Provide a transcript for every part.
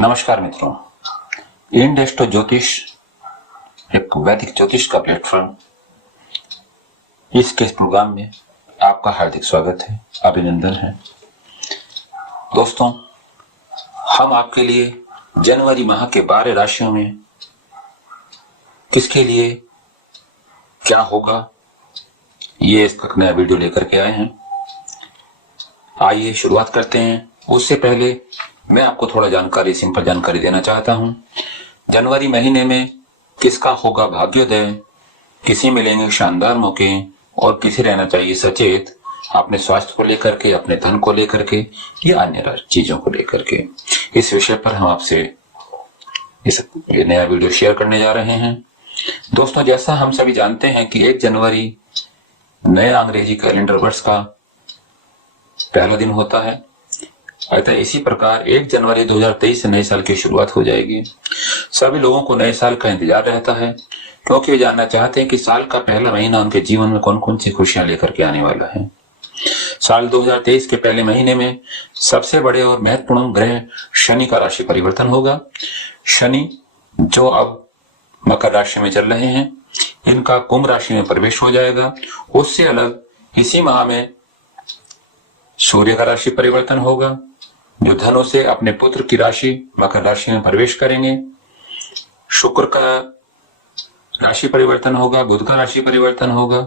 नमस्कार मित्रों, end astro ज्योतिष एक वैदिक ज्योतिष का प्लेटफॉर्म। इसके प्रोग्राम में आपका हार्दिक स्वागत है, अभिनंदन है। दोस्तों, हम आपके लिए जनवरी माह के 12 राशियों में किसके लिए क्या होगा, ये इस तक नया वीडियो लेकर के आए हैं। आइए शुरुआत करते हैं। उससे पहले मैं आपको थोड़ा सिंपल जानकारी देना चाहता हूं। जनवरी महीने में किसका होगा भाग्योदय, किसी मिलेंगे शानदार मौके और किसी रहना चाहिए सचेत अपने स्वास्थ्य को लेकर के, अपने धन को लेकर के या अन्य चीजों को लेकर के। इस विषय पर हम आपसे इस नया वीडियो शेयर करने जा रहे हैं। दोस्तों, जैसा हम सभी जानते हैं कि 1 जनवरी नए अंग्रेजी कैलेंडर वर्ष का पहला दिन होता है। अतः इसी प्रकार 1 जनवरी 2023 से नए साल की शुरुआत हो जाएगी। सभी लोगों को नए साल का इंतजार रहता है, क्योंकि वे जानना चाहते हैं कि साल का पहला महीना उनके जीवन में कौन कौन सी खुशियां लेकर के आने वाला है। साल 2023 के पहले महीने में सबसे बड़े और महत्वपूर्ण ग्रह शनि का राशि परिवर्तन होगा। शनि जो अब मकर राशि में चल रहे हैं, इनका कुंभ राशि में प्रवेश हो जाएगा। उससे अलग इसी माह में सूर्य का राशि परिवर्तन होगा, जो धनु से अपने पुत्र की राशि मकर राशि में प्रवेश करेंगे। शुक्र का राशि परिवर्तन होगा, बुध का राशि परिवर्तन होगा।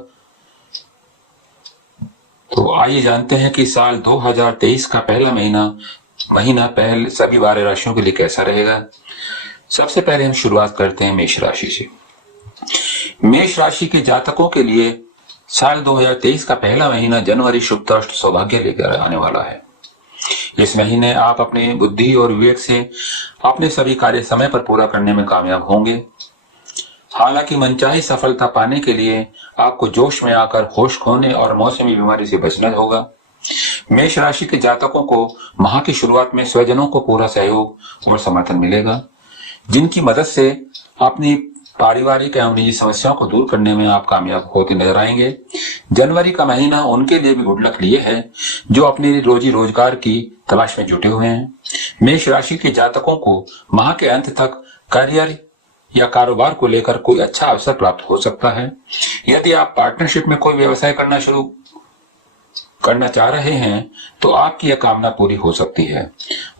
तो आइए जानते हैं कि साल 2023 का पहला महीना पहले सभी 12 राशियों के लिए कैसा रहेगा। सबसे पहले हम शुरुआत करते हैं मेष राशि से। मेष राशि के जातकों के लिए साल 2023 का पहला महीना जनवरी शुभ अष्ट सौभाग्य लेकर आने वाला है। इस महीने आप अपने बुद्धि और विवेक से अपने सभी कार्य समय पर पूरा करने में कामयाब होंगे। हालांकि मनचाही सफलता पाने के लिए आपको जोश में आकर होश खोने और मौसमी बीमारी से बचना होगा। मेष राशि के जातकों को माह की शुरुआत में स्वजनों को पूरा सहयोग और समर्थन मिलेगा, जिनकी मदद से अपनी पारिवारिक एवं निजी समस्याओं को दूर करने में आप कामयाब होते नजर आएंगे। जनवरी का महीना उनके लिए भी गुड लक लिए है जो अपने रोजी रोजगार की तलाश में जुटे हुए हैं। मेष राशि के जातकों को माह के अंत तक करियर या कारोबार को लेकर कोई अच्छा अवसर प्राप्त हो सकता है। यदि आप पार्टनरशिप में कोई व्यवसाय करना चाह रहे हैं तो आपकी यह कामना पूरी हो सकती है।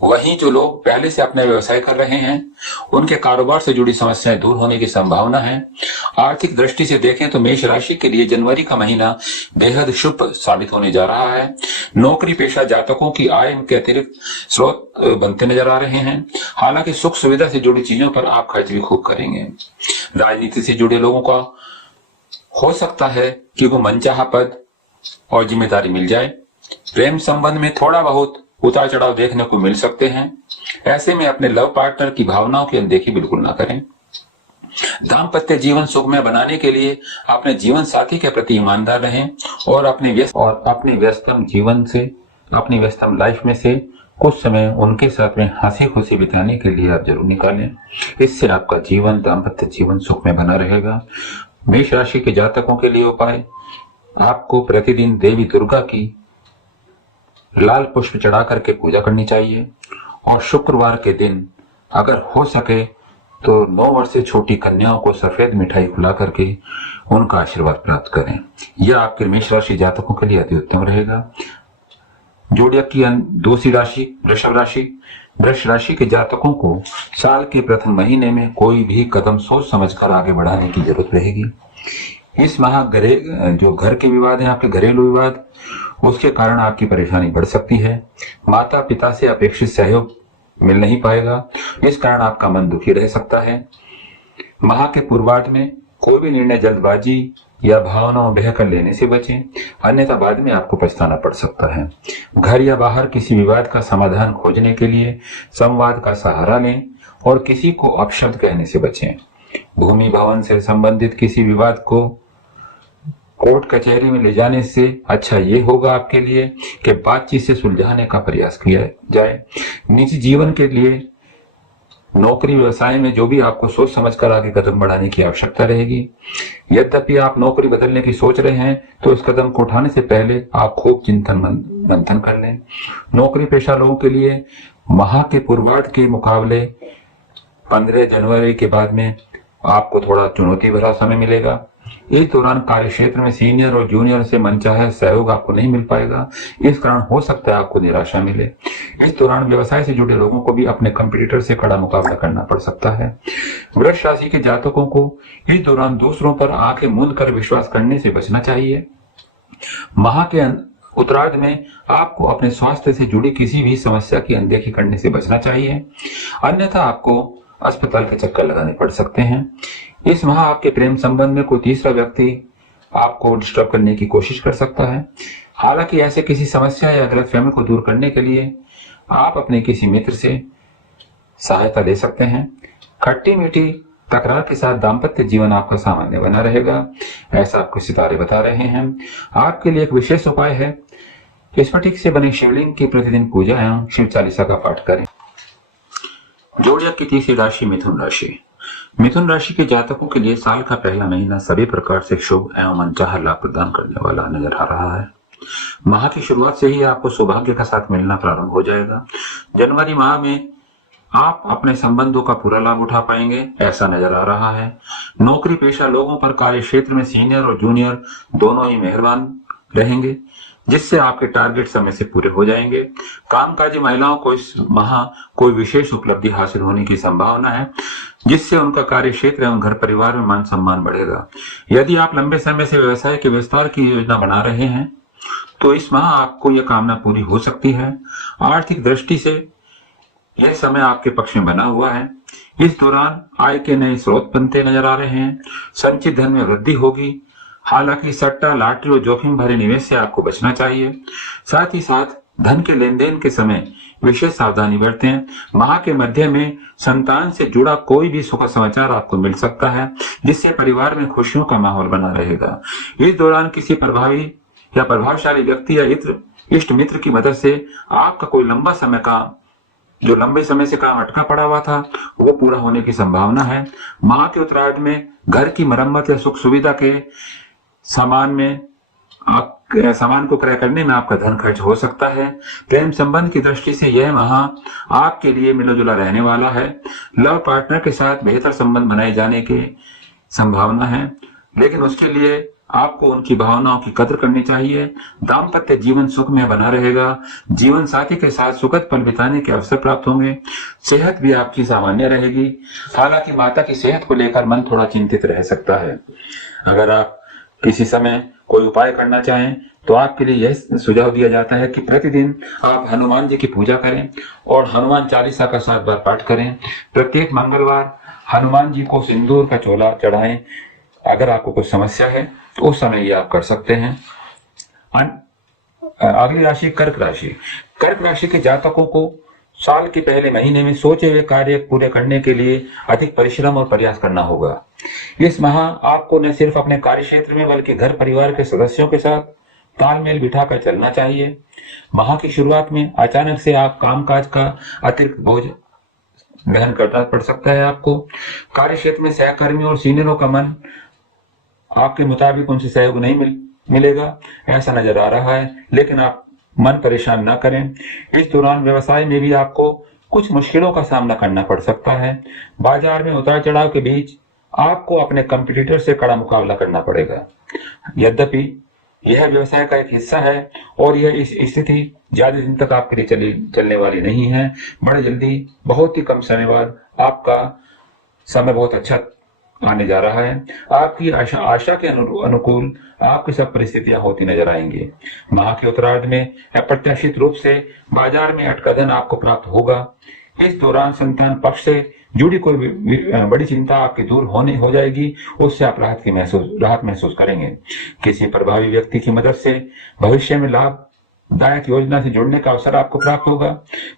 वहीं जो लोग पहले से अपना व्यवसाय कर रहे हैं, उनके कारोबार से जुड़ी समस्याएं दूर होने की संभावना है। आर्थिक दृष्टि से देखें तो मेष राशि के लिए जनवरी का महीना बेहद शुभ साबित होने जा रहा है। नौकरी पेशा जातकों की आय के अतिरिक्त स्रोत बनते नजर आ रहे हैं। हालांकि सुख सुविधा से जुड़ी चीजों पर आप खर्च भी खूब करेंगे। राजनीति से जुड़े लोगों का हो सकता है कि वो मनचाहा पद और जिम्मेदारी मिल जाए। प्रेम संबंध में थोड़ा बहुत उतार चढ़ाव देखने को मिल सकते हैं। ऐसे में अपने लव पार्टनर की भावनाओं की अनदेखी बिल्कुल ना करें। दाम्पत्य जीवन सुखमय बनाने के लिए अपने जीवन साथी के प्रति ईमानदार रहें और अपनी व्यस्तम लाइफ में से कुछ समय उनके साथ में हंसी खुशी बिताने के लिए आप जरूर निकालें। इससे आपका दाम्पत्य जीवन सुखमय बना रहेगा। मेष राशि के जातकों के लिए उपाय: आपको प्रतिदिन देवी दुर्गा की लाल पुष्प चढ़ा करके पूजा करनी चाहिए और शुक्रवार के दिन अगर हो सके तो 9 वर्ष से छोटी कन्याओं को सफेद मिठाई खिला करके उनका आशीर्वाद प्राप्त करें। यह आपके मेष राशि जातकों के लिए अति उत्तम रहेगा। जोडियक की दूसरी राशि वृषभ राशि। वृष राशि के जातकों को साल के प्रथम महीने में कोई भी कदम सोच समझकर आगे बढ़ाने की जरूरत रहेगी। इस माह जो घर के विवाद हैं, आपके घरेलू विवाद, उसके कारण आपकी परेशानी बढ़ सकती है। माता पिता से अपेक्षित सहयोग मिल नहीं पाएगा, इस कारण आपका मन दुखी रह सकता है। माह के पूर्वार्ध में कोई भी निर्णय जल्दबाजी या भावनाओं बहकर लेने से बचें, अन्यथा बाद में आपको पछताना पड़ सकता है। घर या बाहर किसी विवाद का समाधान खोजने के लिए संवाद का सहारा लें और किसी को अपशब्द कहने से बचें। भूमि भवन से संबंधित किसी विवाद को कोर्ट कचहरी में ले जाने से अच्छा ये होगा आपके लिए कि बातचीत से सुलझाने का प्रयास किया जाए। निजी जीवन के लिए नौकरी व्यवसाय में जो भी आपको सोच समझकर आगे कदम बढ़ाने की आवश्यकता रहेगी। यद्यपि आप नौकरी बदलने की सोच रहे हैं तो इस कदम को उठाने से पहले आप खूब चिंतन मंथन कर लें। नौकरी पेशा लोगों के लिए माह के पूर्वार्ध के मुकाबले 15 जनवरी के बाद में आपको थोड़ा चुनौती भरा समय मिलेगा। इस दौरान कार्य क्षेत्र में सीनियर और जूनियर से मनचाहा सहयोग आपको नहीं मिल पाएगा। इस कारण हो सकता है आपको निराशा मिले। इस दौरान व्यवसाय से जुड़े लोगों को भी अपने कंपटीटर से कड़ा मुकाबला करना पड़ सकता है। वृष राशि के जातकों को इस दौरान दूसरों पर आंखें मूंद कर विश्वास करने से बचना चाहिए। माह के उत्तरार्ध में आपको अपने स्वास्थ्य से जुड़ी किसी भी समस्या की अनदेखी करने से बचना चाहिए, अन्यथा आपको अस्पताल के चक्कर लगाने पड़ सकते हैं। इस माह आपके प्रेम संबंध में कोई तीसरा व्यक्ति आपको डिस्टर्ब करने की कोशिश कर सकता है। हालांकि ऐसे किसी समस्या या गलतफहमी को दूर करने के लिए आप अपने किसी मित्र से सहायता ले सकते हैं। खट्टी मीठी तकरार के साथ दाम्पत्य जीवन आपका सामान्य बना रहेगा, ऐसा आपको सितारे बता रहे हैं। आपके लिए एक विशेष उपाय है, स्फटिक से बने शिवलिंग की प्रतिदिन पूजा एवं शिव चालीसा का पाठ करें। जोड़ियाक की तीसरी राशि मिथुन राशि। मिथुन राशि के जातकों के लिए साल का पहला महीना सभी प्रकार से शुभ एवं मनचाहा लाभ प्रदान करने वाला नजर आ रहा है। माह की शुरुआत से ही आपको सौभाग्य का साथ मिलना प्रारंभ हो जाएगा। जनवरी माह में आप अपने संबंधों का पूरा लाभ उठा पाएंगे, ऐसा नजर आ रहा है। नौकरी पेशा लोगों पर कार्य क्षेत्र में सीनियर और जूनियर दोनों ही मेहरबान रहेंगे, जिससे आपके टारगेट समय से पूरे हो जाएंगे। कामकाजी महिलाओं को इस माह कोई विशेष उपलब्धि हासिल होने की संभावना है, जिससे उनका कार्य क्षेत्र एवं घर परिवार में मान सम्मान बढ़ेगा। यदि आप लंबे समय से व्यवसाय के विस्तार की योजना बना रहे हैं तो इस माह आपको यह कामना पूरी हो सकती है। आर्थिक दृष्टि से यह समय आपके पक्ष में बना हुआ है। इस दौरान आय के नए स्रोत बनते नजर आ रहे हैं। संचित धन में वृद्धि होगी। हालांकि सट्टा, लॉटरी और जोखिम भरे निवेश से आपको बचना चाहिए। साथ ही साथ धन के लेन देन के समय विशेष सावधानी बरतें। माह के मध्य में संतान से जुड़ा कोई भी सुखद समाचार आपको मिल सकता है, जिससे परिवार में खुशियों का माहौल बना रहेगा। इस दौरान किसी प्रभावी या प्रभावशाली व्यक्ति या इष्ट मित्र की मदद से आपका कोई लंबे समय से काम अटका पड़ा हुआ था वो पूरा होने की संभावना है। माह के उत्तरार्ध में घर की मरम्मत या सुख सुविधा के सामान को क्रय करने में आपका धन खर्च हो सकता है। प्रेम संबंध की दृष्टि से यह माह आपके लिए मिला जुला रहने वाला है। लव पार्टनर के साथ बेहतर संबंध बनाए जाने की संभावना है, लेकिन उसके लिए आपको उनकी भावनाओं की कदर करनी चाहिए। दाम्पत्य जीवन सुख में बना रहेगा। जीवन साथी के साथ सुखद पल बिताने के अवसर प्राप्त होंगे। सेहत भी आपकी सामान्य रहेगी। हालांकि माता की सेहत को लेकर मन थोड़ा चिंतित रह सकता है। अगर आप किसी समय कोई उपाय करना चाहें तो आपके लिए यह सुझाव दिया जाता है कि प्रतिदिन आप हनुमान जी की पूजा करें और हनुमान चालीसा का 7 बार पाठ करें। प्रत्येक मंगलवार हनुमान जी को सिंदूर का चोला चढ़ाएं। अगर आपको कुछ समस्या है तो उस समय ये आप कर सकते हैं। अगली राशि कर्क राशि। कर्क राशि के जातकों को साल के पहले महीने में सोचे हुए कार्य पूरे करने के लिए अधिक परिश्रम और प्रयास करना होगा। इस माह आपको न सिर्फ अपने कार्य क्षेत्र में बल्कि घर परिवार के सदस्यों के साथ तालमेल बिठाकर चलना चाहिए। माह की शुरुआत में अचानक से आप कामकाज का अतिरिक्त बोझ वहन करना पड़ सकता है। आपको कार्य क्षेत्र में सहकर्मियों और सीनियरों का मन आपके मुताबिक उनसे सहयोग नहीं मिलेगा, ऐसा नजर आ रहा है, लेकिन आप मन परेशान ना करें। इस दौरान व्यवसाय में भी आपको कुछ मुश्किलों का सामना करना पड़ सकता है। बाजार में उतार चढ़ाव के बीच आपको अपने कंपटीटर से कड़ा मुकाबला करना पड़ेगा। यद्यपि यह व्यवसाय का एक हिस्सा है और यह इस स्थिति ज्यादा दिन तक आपके लिए चलने वाली नहीं है। बड़े जल्दी, बहुत ही कम समय बाद आपका समय बहुत अच्छा आने जा रहा है। आपकी आशा के अनुकूल आपकी सब परिस्थितियां होती नजर आएंगी। माह के उत्तरार्ध में अप्रत्याशित रूप से बाजार में अटका धन आपको प्राप्त होगा। इस दौरान संतान पक्ष से जुड़ी कोई बड़ी चिंता आपकी दूर हो जाएगी। उससे आप राहत महसूस करेंगे। किसी प्रभावी व्यक्ति की मदद से भविष्य में लाभदायक योजना से जुड़ने का अवसर आपको प्राप्त होगा।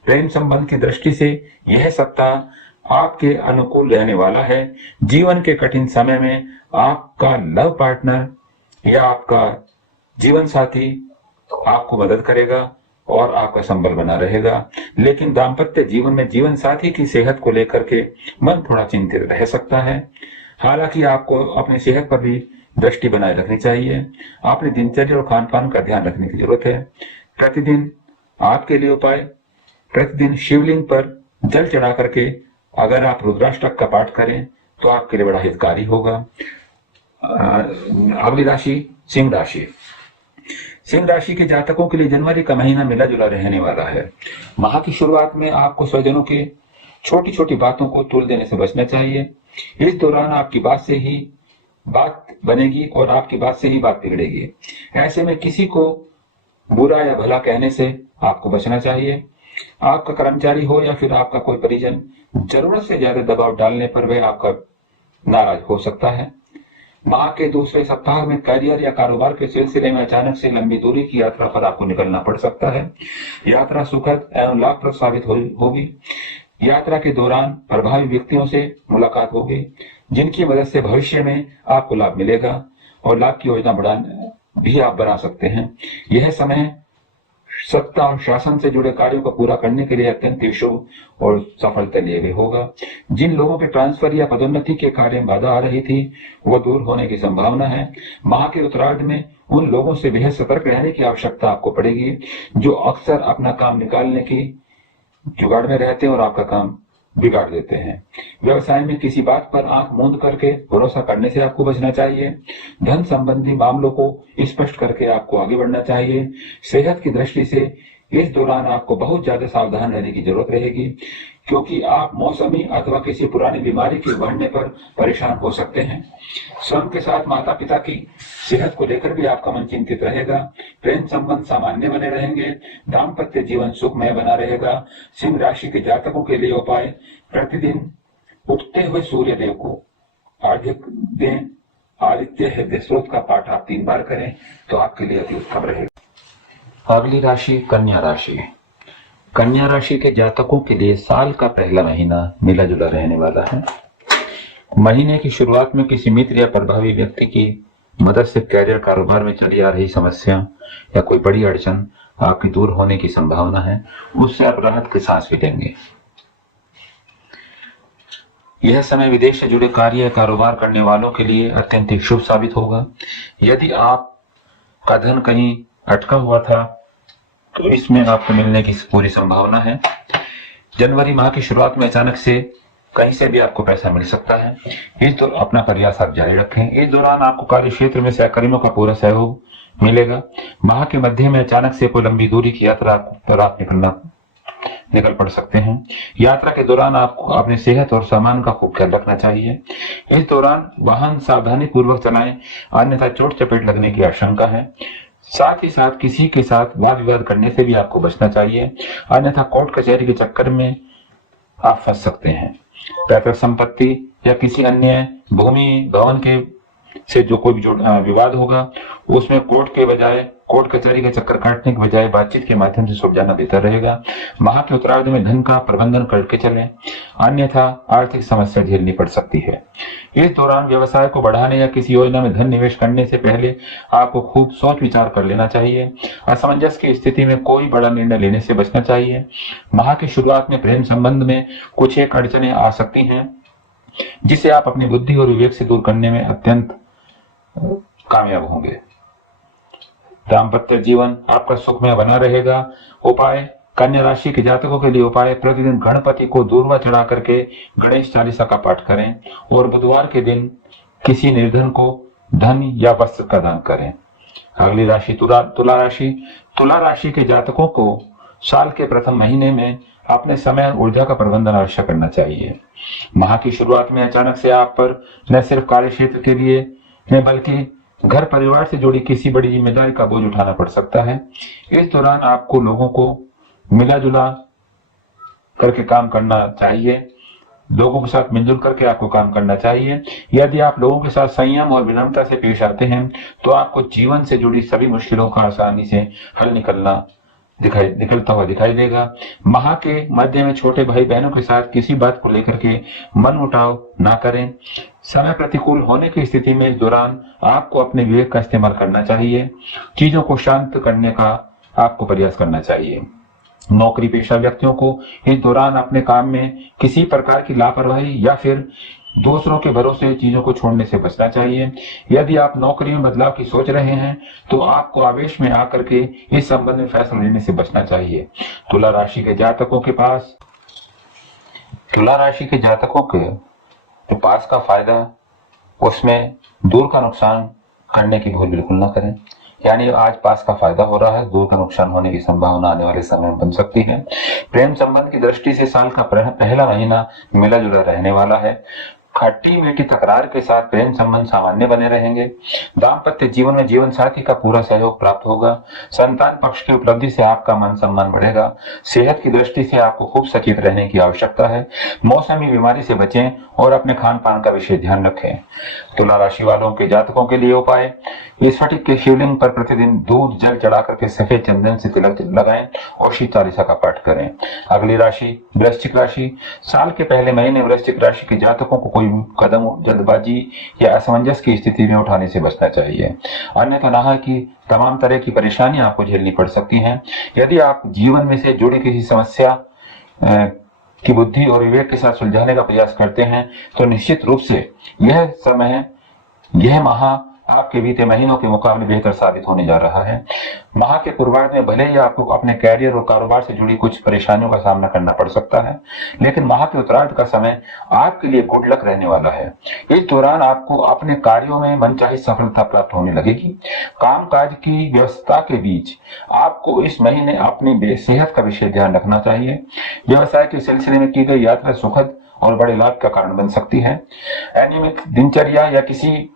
प्रेम संबंध की दृष्टि से यह सप्ताह आपके अनुकूल रहने वाला है। जीवन के कठिन समय में आपका लव पार्टनर या आपका जीवन साथी आपको मदद करेगा और आपका संबल बना रहेगा। लेकिन दाम्पत्य जीवन में जीवन साथी की सेहत को लेकर के मन थोड़ा चिंतित रह सकता है। हालांकि आपको अपनी सेहत पर भी दृष्टि बनाए रखनी चाहिए। अपनी दिनचर्या और खान पान का ध्यान रखने की जरूरत है। प्रतिदिन आपके लिए उपाय, प्रतिदिन शिवलिंग पर जल चढ़ा करके अगर आप रुद्राष्टक का पाठ करें तो आपके लिए बड़ा हितकारी होगा। अगली राशि सिंह राशि। सिंह राशि के जातकों के लिए जनवरी का महीना मिला जुला रहने वाला है। माह की शुरुआत में आपको स्वजनों के छोटी छोटी बातों को तूल देने से बचना चाहिए। इस दौरान आपकी बात से ही बात बनेगी और आपकी बात से ही बात बिगड़ेगी। ऐसे में किसी को बुरा या भला कहने से आपको बचना चाहिए। आपका कर्मचारी हो या फिर आपका कोई परिजन जरूरत से ज्यादा दबाव डालने पर वह आपका नाराज हो सकता है। माह के दूसरे सप्ताह में करियर या कारोबार के सिलसिले में अचानक से लंबी दूरी की यात्रा पर आपको निकलना पड़ सकता है। यात्रा सुखद एवं लाभप्रद साबित होगी। यात्रा के दौरान प्रभावी व्यक्तियों से मुलाकात होगी जिनकी मदद से भविष्य में आपको लाभ मिलेगा और लाभ की योजना भी आप बना सकते हैं। यह समय सत्ता और शासन से जुड़े कार्यों को पूरा करने के लिए अत्यंत शुभ और सफलता लिए हुए होगा। जिन लोगों के ट्रांसफर या पदोन्नति के कार्य में बाधा आ रही थी वो दूर होने की संभावना है। माह के उत्तरार्ध में उन लोगों से बेहद सतर्क रहने की आवश्यकता आपको पड़ेगी जो अक्सर अपना काम निकालने की जुगाड़ में रहते हैं और आपका काम बिगाड़ देते हैं। व्यवसाय में किसी बात पर आंख मूंद करके भरोसा करने से आपको बचना चाहिए। धन संबंधी मामलों को स्पष्ट करके आपको आगे बढ़ना चाहिए। सेहत की दृष्टि से इस दौरान आपको बहुत ज्यादा सावधान रहने की जरूरत रहेगी क्योंकि आप मौसमी अथवा किसी पुरानी बीमारी के बढ़ने पर परेशान हो सकते हैं। स्वयं के साथ माता पिता की सेहत को लेकर भी आपका मन चिंतित रहेगा। प्रेम संबंध सामान्य बने रहेंगे। दाम्पत्य जीवन सुखमय बना रहेगा। सिंह राशि के जातकों के लिए उपाय, प्रतिदिन उगते हुए सूर्य देव को अर्घ्य दें। आदित्य हृदय स्रोत का पाठ आप 3 बार करें तो आपके लिए अति उत्तम रहेगा। अगली राशि कन्या राशि। कन्या राशि के जातकों के लिए साल का पहला महीना मिला जुला रहने वाला है। महीने की शुरुआत में किसी मित्र या प्रभावी व्यक्ति की मदद से कैरियर कारोबार में चली आ रही समस्या या कोई बड़ी अड़चन आपकी दूर होने की संभावना है। उससे आप राहत की सांस भी लेंगे। यह समय विदेश से जुड़े कार्य या कारोबार करने वालों के लिए अत्यंत शुभ साबित होगा। यदि आपका धन कहीं अटका हुआ था तो इसमें आपको मिलने की पूरी संभावना है। जनवरी माह की शुरुआत में अचानक से कहीं से भी आपको पैसा मिल सकता है। इस दौरान अपना प्रयास आप जारी रखें। इस दौरान आपको कार्य क्षेत्र में सहकर्मियों का पूरा सहयोग मिलेगा। माह के मध्य में अचानक से कोई लंबी दूरी की यात्रा पर आप निकल पड़ सकते हैं। यात्रा के दौरान आपको अपनी सेहत और सामान का खूब ख्याल रखना चाहिए। इस दौरान वाहन सावधानी पूर्वक चलाएं, अन्यथा चोट चपेट लगने की आशंका है। साथ ही साथ किसी के साथ वाद विवाद करने से भी आपको बचना चाहिए, अन्यथा कोर्ट कचहरी के चक्कर में आप फंस सकते हैं। पैतृक संपत्ति या किसी अन्य भूमि भवन के से जो कोई भी विवाद होगा उसमें कोर्ट कचहरी के चक्कर काटने के बजाय बातचीत के माध्यम से सुलझाना बेहतर रहेगा। माह के उत्तरार्ध में धन का प्रबंधन करके चलें, अन्यथा आर्थिक समस्या झेलनी पड़ सकती है। इस दौरान व्यवसाय को बढ़ाने या किसी योजना में धन निवेश करने से पहले आपको खूब सोच विचार कर लेना चाहिए। असमंजस की स्थिति में कोई बड़ा निर्णय लेने से बचना चाहिए। माह की शुरुआत में प्रेम संबंध में कुछ एक अड़चनें आ सकती हैं जिसे आप अपनी बुद्धि और विवेक से दूर करने में अत्यंत कामयाब होंगे। दाम्पत्य जीवन आपका सुखमय बना रहेगा। उपाय, कन्या राशि के जातकों के लिए उपाय, प्रतिदिन गणपति को दूर्वा चढ़ा करके गणेश चालीसा का पाठ करें और बुधवार के दिन किसी निर्धन को धन या वस्त्र का दान करें। अगली राशि तुला राशि। तुला राशि के जातकों को साल के प्रथम महीने में अपने समय और ऊर्जा का प्रबंधन अवश्य करना चाहिए। माह की शुरुआत में अचानक से आप पर न सिर्फ कार्य क्षेत्र के लिए बल्कि घर परिवार से जुड़ी किसी बड़ी जिम्मेदारी का बोझ उठाना पड़ सकता है। इस दौरान आपको लोगों को मिला जुला करके काम करना चाहिए। लोगों के साथ मिलजुल करके आपको काम करना चाहिए। यदि आप लोगों के साथ संयम और विनम्रता से पेश आते हैं तो आपको जीवन से जुड़ी सभी मुश्किलों का आसानी से हल निकलता हुआ दिखाई देगा। माह के मध्य में छोटे भाई बहनों के साथ किसी बात को लेकर के मनमुटाव ना करें। समय प्रतिकूल होने की स्थिति में इस दौरान आपको अपने विवेक का इस्तेमाल करना चाहिए। चीजों को शांत करने का आपको प्रयास करना चाहिए। नौकरी पेशा व्यक्तियों को इस दौरान अपने काम में किसी प्रकार की लापरवाही या फिर दूसरों के भरोसे चीजों को छोड़ने से बचना चाहिए। यदि आप नौकरी में बदलाव की सोच रहे हैं तो आपको आवेश में आकर के इस संबंध में फैसला लेने से बचना चाहिए। तुला राशि के जातकों के पास का फायदा, उसमें दूर का नुकसान करने की भूल बिल्कुल ना करें। यानी आज पास का फायदा हो रहा है, दूर का नुकसान होने की संभावना आने वाले समय में बन सकती है। प्रेम संबंध की दृष्टि से साल का पहला महीना मिला जुला रहने वाला है। खट्टी मीठी तकरार के साथ प्रेम संबंध सामान्य बने रहेंगे। दाम्पत्य जीवन में जीवन साथी का पूरा सहयोग प्राप्त होगा। संतान पक्ष की उपलब्धि से आपका मान सम्मान बढ़ेगा। सेहत की दृष्टि से आपको खूब सचेत रहने की आवश्यकता है। मौसमी बीमारी से बचें और अपने खान पान का विशेष ध्यान रखें। तुला राशि वालों के जातकों के लिए उपाय, स्फटिक के शिवलिंग पर प्रतिदिन दूध जल चढ़ा करके सफेद चंदन से तिलक लगाएं और श्री चालीसा का पाठ करें। अगली राशि वृश्चिक राशि। साल के पहले महीने वृश्चिक राशि के जातकों को कोई कदम जल्दबाजी या असमंजस की स्थिति में उठाने से बचना चाहिए, अन्यथा नाह की तमाम तरह की परेशानियां आपको झेलनी पड़ सकती हैं। यदि आप जीवन में से जुड़ी किसी समस्या की बुद्धि और विवेक के साथ सुलझाने का प्रयास करते हैं तो निश्चित रूप से यह माह आपके बीते महीनों के मुकाबले बेहतर साबित होने जा रहा है। माह के पूर्वार्ध में भले ही आपको अपने कैरियर और कारोबार से जुड़ी कुछ परेशानियों का सामना करना पड़ सकता है, लेकिन माह के उत्तरार्ध का समय आपके लिए गुड लक रहने वाला है। इस दौरान आपको अपने कार्यों में मनचाही सफलता प्राप्त होने लगेगी। कामकाज की व्यस्तता के बीच आपको इस महीने अपनी सेहत का विशेष ध्यान रखना चाहिए। व्यवसाय के सिलसिले में की गई यात्रा सुखद और बड़े लाभ का कारण बन सकती है। अनियमित दिनचर्या या किसी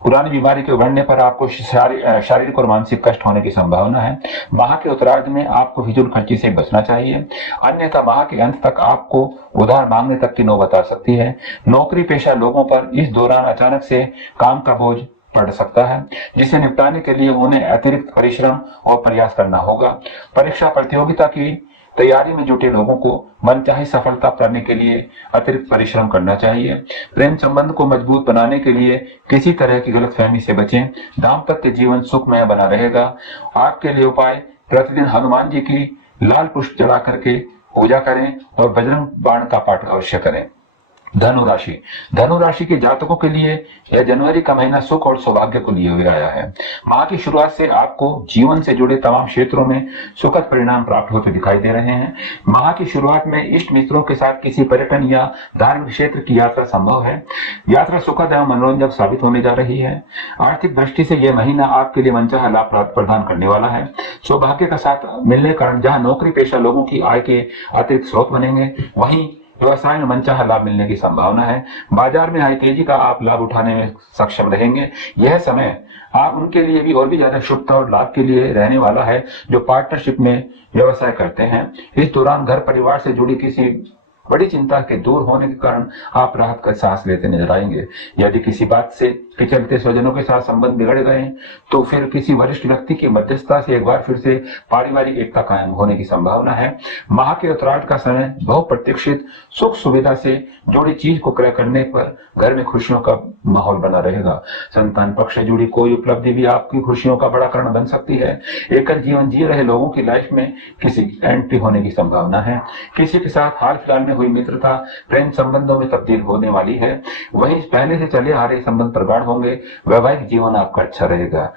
पुरानी बीमारी के उभरने पर आपको शारीरिक और मानसिक कष्ट होने की संभावना है। माह के उत्तरार्ध में आपको फिजूल खर्ची से बचना चाहिए, अन्यथा माह के अंत तक आपको उधार मांगने तक की नौबत आ सकती है। नौकरी पेशा लोगों पर इस दौरान अचानक से काम का बोझ पड़ सकता है, जिसे निपटाने के लिए उन्हें अतिरिक्त परिश्रम और प्रयास करना होगा। परीक्षा प्रतियोगिता की तैयारी में जुटे लोगों को मनचाही सफलता पाने के लिए अतिरिक्त परिश्रम करना चाहिए। प्रेम संबंध को मजबूत बनाने के लिए किसी तरह की गलतफहमी से बचें। दाम्पत्य जीवन सुखमय बना रहेगा। आपके लिए उपाय, प्रतिदिन हनुमान जी की लाल पुष्प चढ़ा करके पूजा करें और बजरंग बाण का पाठ अवश्य करें। धनु राशि के जातकों के लिए यह जनवरी का महीना सुख और सौभाग्य को लिए हुए आया है। माह की शुरुआत से आपको जीवन से जुड़े तमाम क्षेत्रों में सुखद परिणाम प्राप्त होते दिखाई दे रहे हैं। माह की शुरुआत में इष्ट मित्रों के साथ किसी पर्यटन या धार्मिक क्षेत्र की यात्रा संभव है। यात्रा सुखद एवं मनोरंजक साबित होने जा रही है। आर्थिक दृष्टि से यह महीना आपके लिए मनचाहा लाभ प्रदान करने वाला है। सौभाग्य का साथ मिलने कारण जहां नौकरी पेशा लोगों की आय के अतिरिक्त स्रोत बनेंगे, वहीं व्यवसाय में मनचाहा लाभ मिलने की संभावना है। बाजार में आई तेजी का आप लाभ उठाने में सक्षम रहेंगे। यह समय आप उनके लिए भी और भी ज्यादा शुभता और लाभ के लिए रहने वाला है जो पार्टनरशिप में व्यवसाय करते हैं। इस दौरान घर परिवार से जुड़ी किसी बड़ी चिंता के दूर होने के कारण आप राहत का सांस लेते नजर आएंगे। यदि किसी बात से के चलते स्वजनों के साथ संबंध बिगड़ गए तो फिर किसी वरिष्ठ व्यक्ति की मध्यस्थता से एक बार फिर से पारिवारिक एकता कायम होने की संभावना है। माह के उत्तरार्ध का समय बहुप्रतीक्षित सुख सुविधा से जुड़ी चीज को क्रय करने पर घर में खुशियों का माहौल बना रहेगा। संतान पक्ष से जुड़ी कोई उपलब्धि भी आपकी खुशियों का बड़ा कारण बन सकती है। एकल जीवन जी रहे लोगों की लाइफ में किसी एंट्री होने की संभावना है। किसी के साथ हाल फिलहाल में हुई मित्रता प्रेम संबंधों में तब्दील होने वाली है। वहीं पहले से चले आ रहे संबंध प्रगाढ़ होंगे। वैवाहिक जीवन आपका अच्छा रहेगा।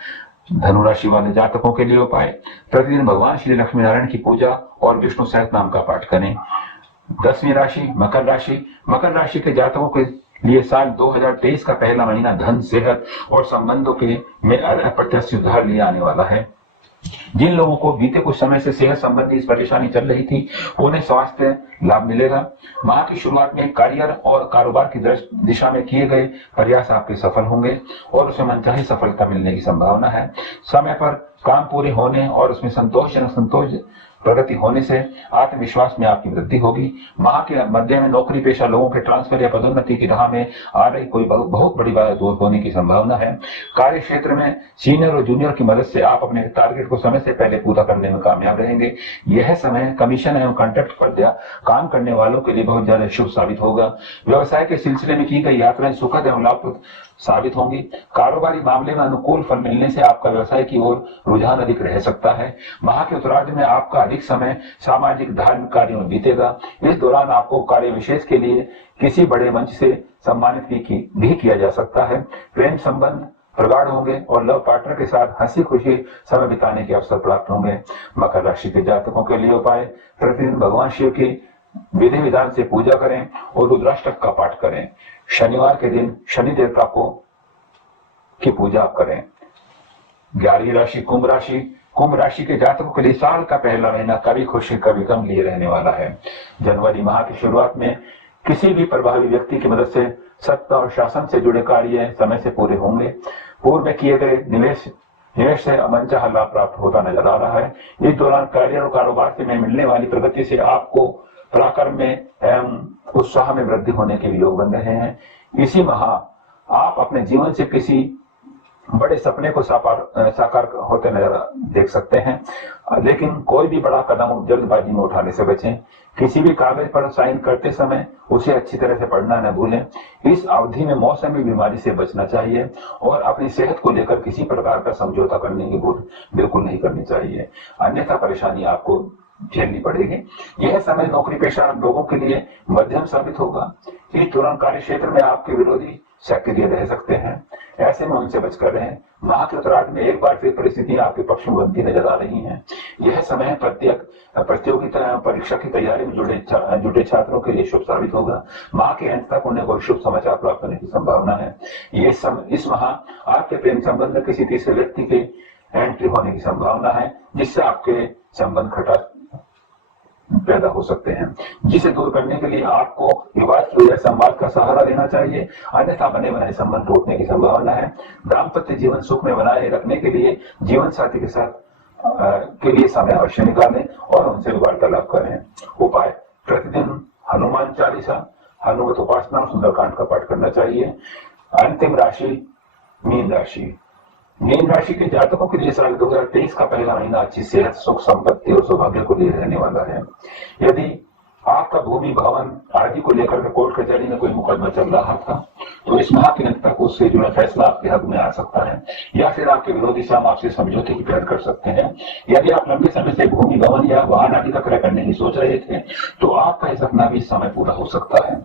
धनु राशि वाले जातकों के लिए उपाय, प्रतिदिन भगवान श्री लक्ष्मी नारायण की पूजा और विष्णु सहस्त्र नाम का पाठ करें। 10वीं राशि मकर राशि के जातकों के लिए साल 2023 का पहला महीना धन, सेहत और संबंधों के में अप्रत्याशित सुधार ले आने वाला है। जिन लोगों को बीते कुछ समय से सेहत संबंधी परेशानी चल रही थी, उन्हें स्वास्थ्य लाभ मिलेगा। माह की शुरुआत में करियर और कारोबार की दिशा में किए गए प्रयास आपके सफल होंगे और उसमें मनचाही सफलता मिलने की संभावना है। समय पर काम पूरे होने और उसमें संतोष प्रगति होने से आत्मविश्वास में आपकी वृद्धि होगी। माह के मध्य में नौकरी पेशा लोगों के ट्रांसफर या पदोन्नति की राह में आ रही कोई बहुत बड़ी बात दूर होने की संभावना है। कार्य क्षेत्र में सीनियर और जूनियर की मदद से आप अपने टारगेट को समय से पहले पूरा करने में कामयाब रहेंगे। यह समय कमीशन एवं कॉन्ट्रैक्ट पर काम करने वालों के लिए बहुत ज्यादा शुभ साबित होगा। व्यवसाय के सिलसिले में की गई यात्राएं सुखद एवं साबित होंगी। कारोबारी मामले में अनुकूल फल मिलने से आपका व्यवसाय की ओर रुझान अधिक रह सकता है। माह के उत्तरार्ध में आपका अधिक समय सामाजिक धार्मिक कार्यों में बीतेगा। इस दौरान आपको कार्य विशेष के लिए किसी बड़े मंच से सम्मानित भी किया जा सकता है। प्रेम संबंध प्रगाढ़ होंगे और लव पार्टनर के साथ हंसी खुशी समय बिताने के अवसर प्राप्त होंगे। मकर राशि के जातकों के लिए उपाय, प्रतिदिन भगवान शिव की विधि विधान से पूजा करें और रुद्राष्टक का पाठ करें। शनिवार के दिन शनि देवता की पूजा करें। 11वीं राशि कुंभ राशि। कुंभ राशि के जातकों के लिए साल का पहला महीना कभी खुशी कभी गम लिए रहने वाला है। जनवरी माह की शुरुआत में किसी भी प्रभावी व्यक्ति की मदद से सत्ता और शासन से जुड़े कार्य समय से पूरे होंगे। पूर्व में किए गए निवेश से अमंचा लाभ प्राप्त होता नजर आ रहा है। इस दौरान कार्य और कारोबार से मिलने वाली प्रगति से आपको पराक्रम में एवं उत्साह में वृद्धि होने के योग बन रहे हैं। इसी माह आप अपने जीवन से किसी बड़े सपने को साकार होते नजर देख सकते हैं, लेकिन कोई भी बड़ा कदम जल्दबाजी में उठाने से बचें। किसी भी कागज पर साइन करते समय उसे अच्छी तरह से पढ़ना न भूलें। इस अवधि में मौसमी बीमारी से बचना चाहिए और अपनी सेहत को लेकर किसी प्रकार का समझौता करने की भूल बिल्कुल नहीं करनी चाहिए, अन्यथा परेशानी आपको झेलनी पड़ेगी। यह समय नौकरी पेशा लोगों के लिए मध्यम साबित होगा। इस दौरान कार्य क्षेत्र में आपके विरोधी सक्रिय रह सकते हैं, ऐसे में उनसे बचकर रहें। माह के उत्तरार्ध में एक बार फिर परिस्थितियां आपके पक्ष में बनती नजर आ रही हैं। यह समय प्रतियोगिता परीक्षा की तैयारी में जुटे छात्रों के लिए शुभ साबित होगा। माह के अंत तक उन्हें कोई शुभ समाचार प्राप्त होने की संभावना है। इस माह आपके प्रेम संबंध में किसी तीसरे व्यक्ति के एंट्री होने की संभावना है, जिससे आपके संबंध खटास पैदा हो सकते हैं, जिसे दूर करने के लिए आपको विवाद या संवाद का सहारा लेना चाहिए, अन्यथा बने बनाए संबंध टूटने की संभावना है। दाम्पत्य जीवन सुख में बनाए रखने के लिए जीवन साथी के साथ के लिए समय अवश्य निकालें और उनसे वार्तालाप करें। उपाय, प्रतिदिन हनुमान चालीसा, हनुमत उपासना और सुंदरकांड का पाठ करना चाहिए। अंतिम राशि मीन राशि। मीन राशि के जातकों के लिए साल 2023 का पहला महीना अच्छी सेहत, सुख, संपत्ति और सौभाग्य को लिए रहने वाला है। यदि आपका भूमि भवन आदि को लेकर के कोर्ट कचहरी में कोई मुकदमा चल रहा था, तो इस माह के अंत तक उससे जुड़ा फैसला आपके हक में आ सकता है, या फिर आपके विरोधी साम आपसे समझौते की पहल कर सकते हैं। यदि आप लंबे समय से भूमि भवन या वाहन आदि का क्रय करने की सोच रहे थे, तो आपका यह सपना भी इस समय पूरा हो सकता है।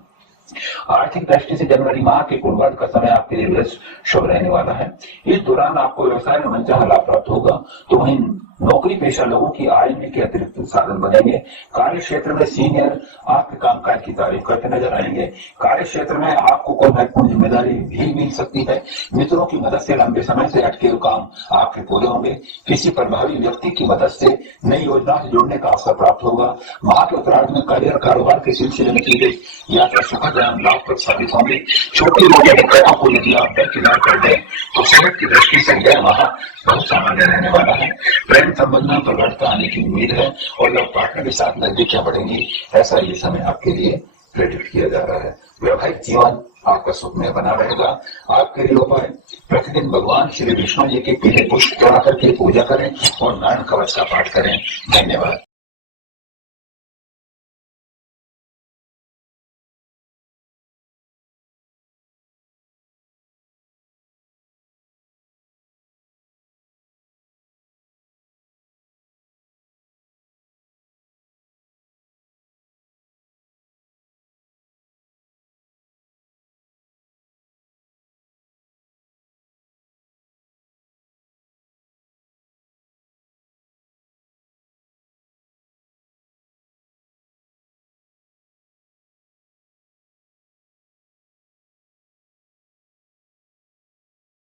आर्थिक दृष्टि से जनवरी माह के पूर्वार्ध का समय आपके लिए शुभ रहने वाला है। इस दौरान आपको व्यवसाय में मनचाहा लाभ प्राप्त होगा, तो वहीं नौकरी पेशा लोगों की आय में के अतिरिक्त साधन बनेंगे। कार्य क्षेत्र में सीनियर आपके कामकाज की तारीफ करते नजर आएंगे। कार्य क्षेत्र में आपको कोई महत्वपूर्ण जिम्मेदारी भी मिल सकती है। मित्रों की मदद से लंबे समय से अटके हुए काम आपके पूरे होंगे। किसी प्रभावी व्यक्ति की मदद से नई योजना से जुड़ने का अवसर प्राप्त होगा। माह के उत्तरार्ध में कार्य कारोबार के सिलसिले में की गई यात्रा सुखद एवं लाभप्रद साबित होंगे। छोटी मोटी दिक्कतों को यदि आप दरकिनार कर दें, तो सेहत की दृष्टि से यह माह बहुत सामान्य रहने वाला है। प्रेम संबंध में प्रगाढ़ता आने की उम्मीद है और लव पार्टनर के साथ नजदीकियां बढ़ेंगी, ऐसा ये समय आपके लिए प्रेडिक्ट किया जा रहा है। वैवाहिक जीवन आपका सुखमय बना रहेगा। आपके लिए उपाय, प्रतिदिन भगवान श्री विष्णु जी के पीले पुष्प चढ़ा करके पूजा करें और नारायण कवच का पाठ करें। धन्यवाद।